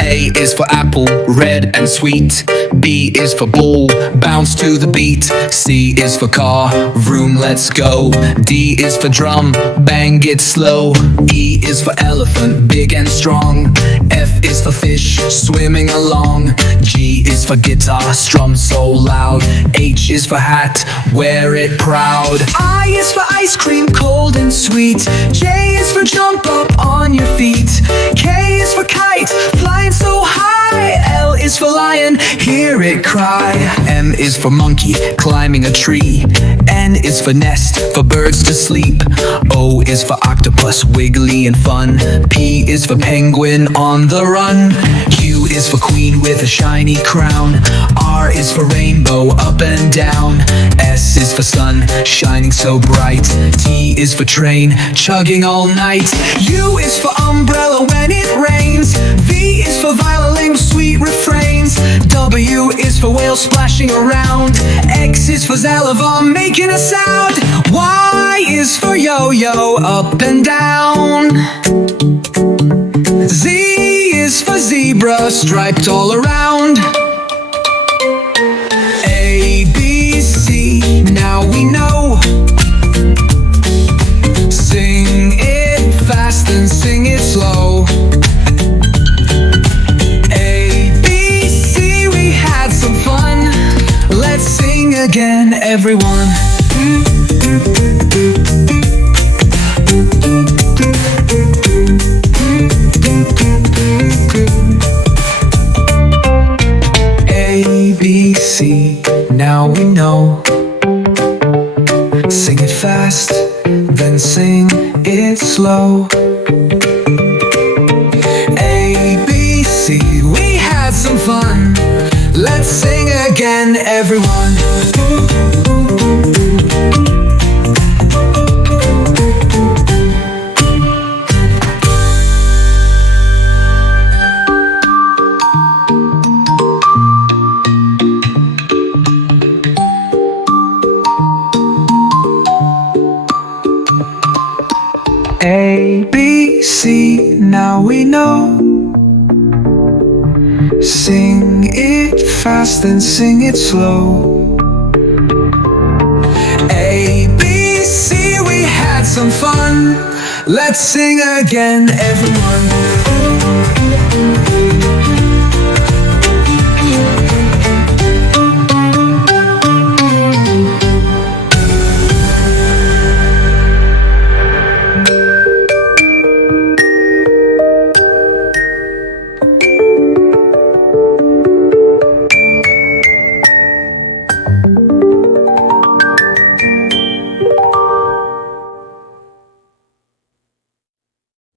A is for apple, red and sweet. B is for ball, bounce to the beat. C is for car, vroom, let's go. D is for drum, bang it slow. E is for elephant, big and strong. F is for fish, swimming along. G is for guitar, strum so loud. H is for hat, wear it proud. I is for ice cream, cold and sweet. J is for jump up on your feet. K is for kite, flying so high. L is for lion, hear it cry. M is for monkey, climbing a tree. N is for nest, for birds to sleep. O is for octopus, wiggly and fun. P is for penguin on the run. Q is for queen with a shiny crown. R is for rainbow, up and down. S is for sun, shining so bright. T is for train, chugging all night. U is for umbrella when it rains. V is for violin, sweet refrains. W is for whale splashing around. X is for xylophone, making a sound. Y is for yo-yo, up and down. Z is for zebra, striped all around. A, B, C, now we know. Sing it fast and sing it slow. A, B, C, we had some fun. Let's sing again, everyone. A, B, C, now we know. Sing it fast, then sing it slow. A, B, C, we had some fun. Let's sing again, everyone. A, B, C, now we know. Sing it fast and sing it slow. A, B, C, we had some fun. Let's sing again, everyone.